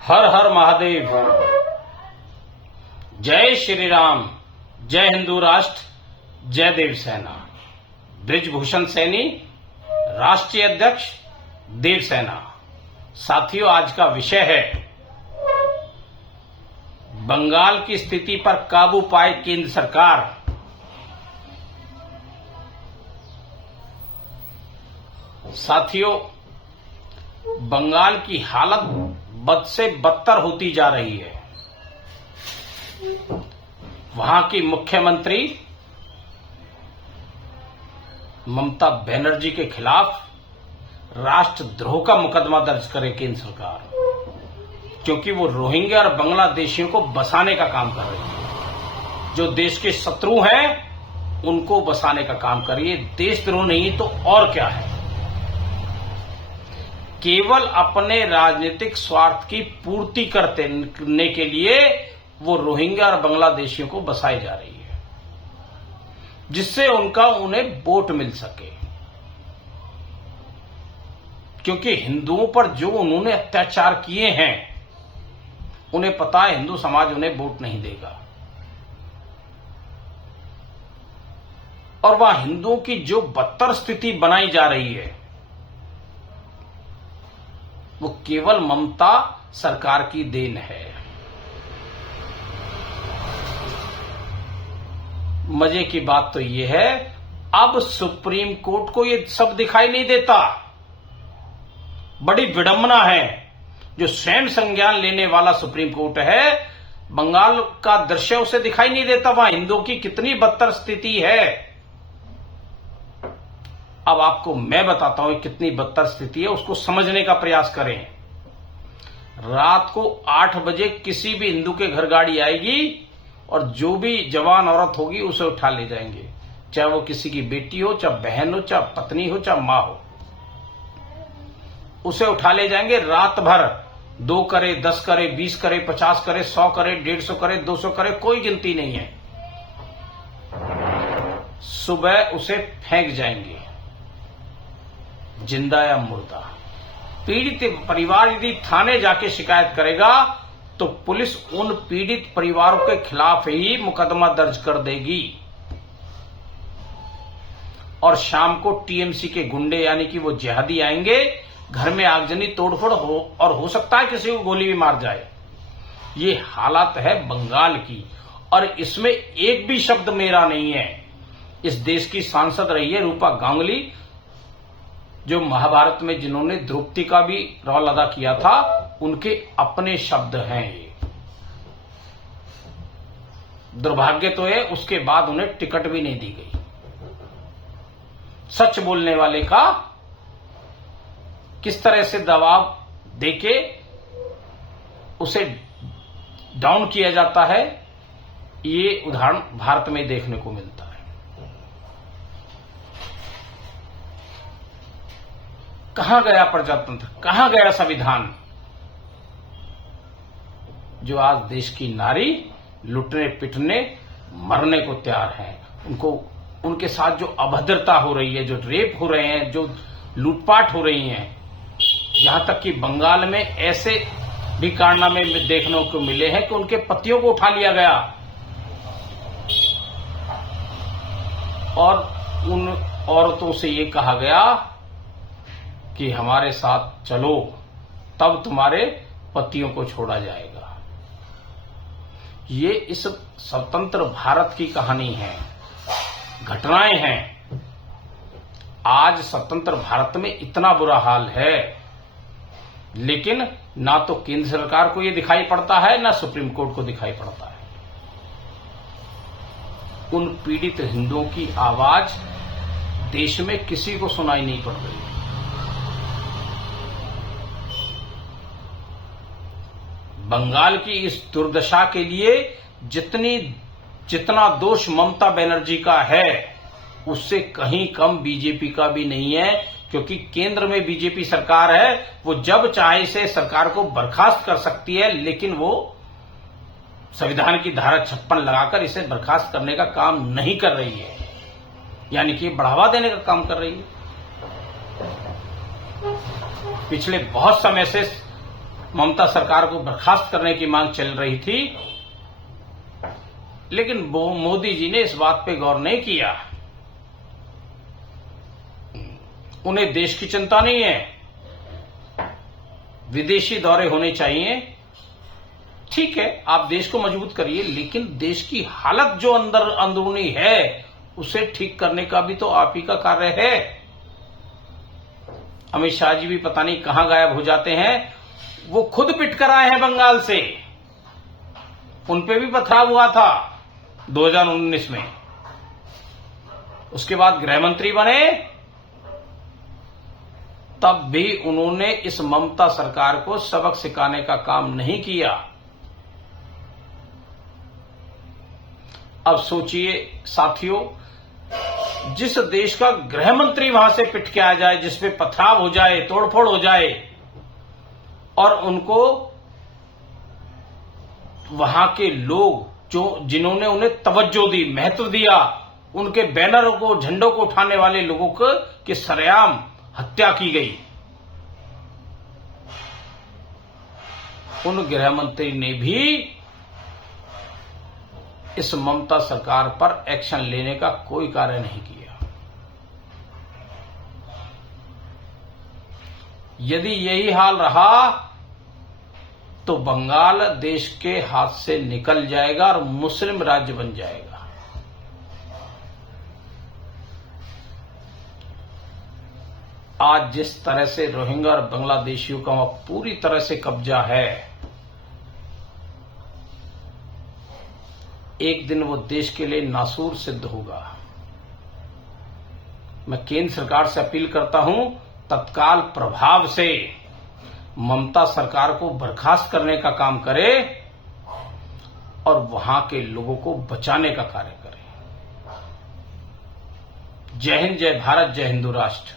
हर हर महादेव। जय श्री राम, जय हिंदू राष्ट्र, जय देव सेना। ब्रिजभूषण सैनी, राष्ट्रीय अध्यक्ष, देव सेना। साथियों, आज का विषय है बंगाल की स्थिति पर काबू पाए केंद्र सरकार। साथियों, बंगाल की हालत बद से बदतर होती जा रही है। वहां की मुख्यमंत्री ममता बनर्जी के खिलाफ राष्ट्रद्रोह का मुकदमा दर्ज करे केंद्र सरकार, क्योंकि वो रोहिंग्या और बांग्लादेशियों को बसाने का काम कर रही है। जो देश के शत्रु हैं उनको बसाने का काम कर रही है। देशद्रोह नहीं तो और क्या है। केवल अपने राजनीतिक स्वार्थ की पूर्ति करने के लिए वो रोहिंग्या और बांग्लादेशियों को बसाई जा रही है, जिससे उन्हें वोट मिल सके। क्योंकि हिंदुओं पर जो उन्होंने अत्याचार किए हैं, उन्हें पता है हिंदू समाज उन्हें वोट नहीं देगा। और वहां हिंदुओं की जो बदतर स्थिति बनाई जा रही है, वो केवल ममता सरकार की देन है। मजे की बात तो यह है, अब सुप्रीम कोर्ट को ये सब दिखाई नहीं देता। बड़ी विडंबना है। जो स्वयं संज्ञान लेने वाला सुप्रीम कोर्ट है, बंगाल का दृश्य उसे दिखाई नहीं देता। वहां हिंदुओं की कितनी बदतर स्थिति है। अब आपको मैं बताता हूं कितनी बदतर स्थिति है, उसको समझने का प्रयास करें। रात को 8 बजे किसी भी हिंदू के घर गाड़ी आएगी और जो भी जवान औरत होगी उसे उठा ले जाएंगे, चाहे वो किसी की बेटी हो, चाहे बहन हो, चाहे पत्नी हो, चाहे मां हो। उसे उठा ले जाएंगे। रात भर 2 करे, 10 करे, 20 करे, 50 करे, 100 करे, 150 करे, 200 करे, कोई गिनती नहीं है। सुबह उसे फेंक जाएंगे, जिंदा या मुर्दा। पीड़ित परिवार यदि थाने जाके शिकायत करेगा तो पुलिस उन पीड़ित परिवारों के खिलाफ ही मुकदमा दर्ज कर देगी। और शाम को टीएमसी के गुंडे यानी कि वो जिहादी आएंगे, घर में आगजनी तोड़फोड़ हो और हो सकता है किसी को गोली भी मार जाए। ये हालत है बंगाल की, और इसमें एक भी शब्द मेरा नहीं है। इस देश की सांसद रही है रूपा गांगुली, जो महाभारत में जिन्होंने द्रौपदी का भी रोल अदा किया था, उनके अपने शब्द हैं ये। दुर्भाग्य तो है उसके बाद उन्हें टिकट भी नहीं दी गई। सच बोलने वाले का किस तरह से दबाव देके उसे डाउन किया जाता है, ये उदाहरण भारत में देखने को मिलता है। कहां गया प्रजातंत्र, कहां गया संविधान, जो आज देश की नारी लुटने पिटने मरने को तैयार है। उनके साथ जो अभद्रता हो रही है, जो रेप हो रहे हैं, जो लूटपाट हो रही हैं, यहां तक कि बंगाल में ऐसे भी कारनामे देखने को मिले हैं कि उनके पतियों को उठा लिया गया और उन औरतों से ये कहा गया कि हमारे साथ चलो, तब तुम्हारे पतियों को छोड़ा जाएगा। ये इस स्वतंत्र भारत की कहानी है, घटनाएं हैं। आज स्वतंत्र भारत में इतना बुरा हाल है, लेकिन ना तो केंद्र सरकार को ये दिखाई पड़ता है, ना सुप्रीम कोर्ट को दिखाई पड़ता है। उन पीड़ित हिंदुओं की आवाज देश में किसी को सुनाई नहीं पड़ रही। बंगाल की इस दुर्दशा के लिए जितना दोष ममता बनर्जी का है, उससे कहीं कम बीजेपी का भी नहीं है। क्योंकि केंद्र में बीजेपी सरकार है, वो जब चाहे से सरकार को बर्खास्त कर सकती है, लेकिन वो संविधान की धारा 56 लगाकर इसे बर्खास्त करने का काम नहीं कर रही है, यानी कि बढ़ावा देने का काम कर रही है। पिछले बहुत समय से ममता सरकार को बर्खास्त करने की मांग चल रही थी, लेकिन मोदी जी ने इस बात पे गौर नहीं किया। उन्हें देश की चिंता नहीं है, विदेशी दौरे होने चाहिए। ठीक है, आप देश को मजबूत करिए, लेकिन देश की हालत जो अंदरूनी है उसे ठीक करने का भी तो आप ही का कार्य है। अमित शाह जी भी पता नहीं कहां गायब हो जाते हैं। वो खुद पिट कर आए हैं बंगाल से, उनपे भी पथराव हुआ था 2019 में। उसके बाद गृह मंत्री बने, तब भी उन्होंने इस ममता सरकार को सबक सिखाने का काम नहीं किया। अब सोचिए साथियों, जिस देश का गृह मंत्री वहां से पिट के आ जाए, जिसपे पथराव हो जाए, तोड़फोड़ हो जाए, और उनको वहां के लोग जिन्होंने उन्हें तवज्जो दी, महत्व दिया, उनके बैनरों को, झंडों को उठाने वाले लोगों की सरेआम हत्या की गई। उन गृह मंत्री ने भी इस ममता सरकार पर एक्शन लेने का कोई कार्य नहीं किया। यदि यही हाल रहा तो बंगाल देश के हाथ से निकल जाएगा और मुस्लिम राज्य बन जाएगा। आज जिस तरह से रोहिंग्या और बांग्लादेशियों का वहां पूरी तरह से कब्जा है, एक दिन वो देश के लिए नासूर सिद्ध होगा। मैं केंद्र सरकार से अपील करता हूं, तत्काल प्रभाव से ममता सरकार को बर्खास्त करने का काम करे और वहां के लोगों को बचाने का कार्य करे। जय हिंद, जय भारत, जय हिंदू राष्ट्र।